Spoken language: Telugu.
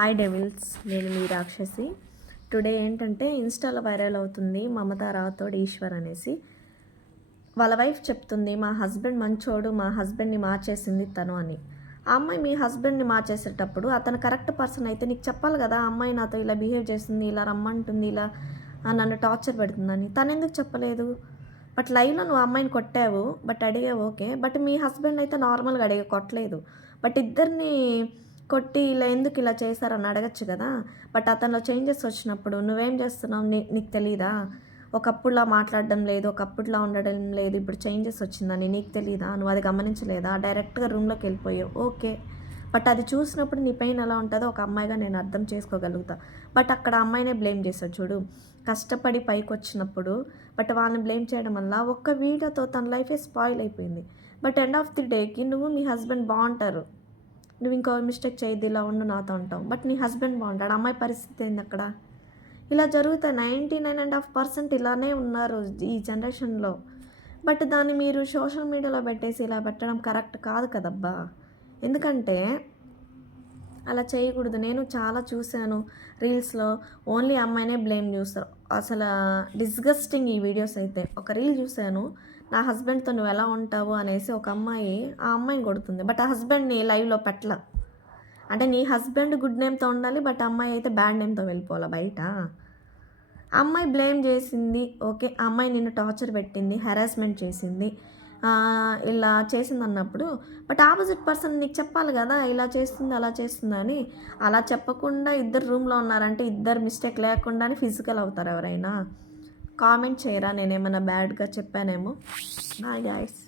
హాయ్ డెవిల్స్, నేను మీ రాక్షసి. టుడే ఏంటంటే ఇన్స్టాలో వైరల్ అవుతుంది మమతా రాథోడ్ ఈశ్వర్ అనేసి. వాళ్ళ వైఫ్ చెప్తుంది, మా హస్బెండ్ మంచోడు, మా హస్బెండ్ని మార్చేసింది తను అని. ఆ అమ్మాయి మీ హస్బెండ్ని మార్చేసేటప్పుడు అతను కరెక్ట్ పర్సన్ అయితే నీకు చెప్పాలి కదా, ఆ అమ్మాయి నాతో ఇలా బిహేవ్ చేస్తుంది, ఇలా రమ్మంటుంది, ఇలా నన్ను టార్చర్ పెడుతుందని. తను ఎందుకు చెప్పలేదు? బట్ లైవ్లో నువ్వు అమ్మాయిని కొట్టావు, బట్ అడిగావు ఓకే. బట్ మీ హస్బెండ్ అయితే నార్మల్గా కొట్టలేదు. బట్ ఇద్దరిని కొట్టి ఇలా ఎందుకు ఇలా చేశారని అడగచ్చు కదా. బట్ అతనిలో చేంజెస్ వచ్చినప్పుడు నువ్వేం చేస్తున్నావు నీకు తెలీదా? ఒకప్పుడులా మాట్లాడడం లేదు, ఒకప్పుడులా ఉండడం లేదు, ఇప్పుడు చేంజెస్ వచ్చిందని నీకు తెలీదా? నువ్వు అది గమనించలేదా? డైరెక్ట్గా రూమ్లోకి వెళ్ళిపోయావు ఓకే. బట్ అది చూసినప్పుడు నీ పెయిన్ ఎలా ఉంటుందో ఒక అమ్మాయిగా నేను అర్థం చేసుకోగలుగుతా. బట్ అక్కడ అమ్మాయినే బ్లేమ్ చేశాడు చూడు, కష్టపడి పైకి వచ్చినప్పుడు. బట్ వాళ్ళని బ్లేమ్ చేయడం వల్ల ఒక్క వీడియోతో తన లైఫే స్పాయిల్ అయిపోయింది. బట్ ఎండ్ ఆఫ్ ది డేకి నువ్వు మీ హస్బెండ్ బాగుంటారు, నువ్వు ఇంకో మిస్టేక్ చేయద్దు, ఇలా ఉండు నాతో అంటావు. బట్ నీ హస్బెండ్ బాగుంటాడు, అమ్మాయి పరిస్థితి ఏంది అక్కడ? ఇలా జరుగుతాయి. 99.5% ఇలానే ఉన్నారు ఈ జనరేషన్లో. బట్ దాన్ని మీరు సోషల్ మీడియాలో పెట్టేసి ఇలా పెట్టడం కరెక్ట్ కాదు కదబ్బా. ఎందుకంటే అలా చేయకూడదు. నేను చాలా చూశాను రీల్స్లో, ఓన్లీ అమ్మాయినే బ్లేమ్ చూస్తారు. అసలు డిస్గస్టింగ్ ఈ వీడియోస్ అయితే. ఒక రీల్ చూశాను, నా హస్బెండ్తో నువ్వు ఎలా ఉంటావు అనేసి ఒక అమ్మాయి ఆ అమ్మాయిని కొడుతుంది. బట్ ఆ హస్బెండ్ని లైవ్లో పెట్టల. అంటే నీ హస్బెండ్ గుడ్ నేమ్తో ఉండాలి, బట్ అమ్మాయి అయితే బ్యాడ్ నేమ్తో వెళ్ళిపోవాలి బయట. అమ్మాయి బ్లేమ్ చేసింది ఓకే, ఆ అమ్మాయి నిన్ను టార్చర్ పెట్టింది, హెరాస్మెంట్ చేసింది, ఇలా చేసింది అన్నప్పుడు బట్ ఆపోజిట్ పర్సన్ నీకు చెప్పాలి కదా, ఇలా చేస్తుంది అలా చేస్తుంది అని. అలా చెప్పకుండా ఇద్దరు రూమ్లో ఉన్నారంటే ఇద్దరు మిస్టేక్ లేకుండానే ఫిజికల్ అవుతారు ఎవరైనా. కామెంట్ చేయరా, నేనేమైనా బ్యాడ్గా చెప్పానేమో. Bye guys.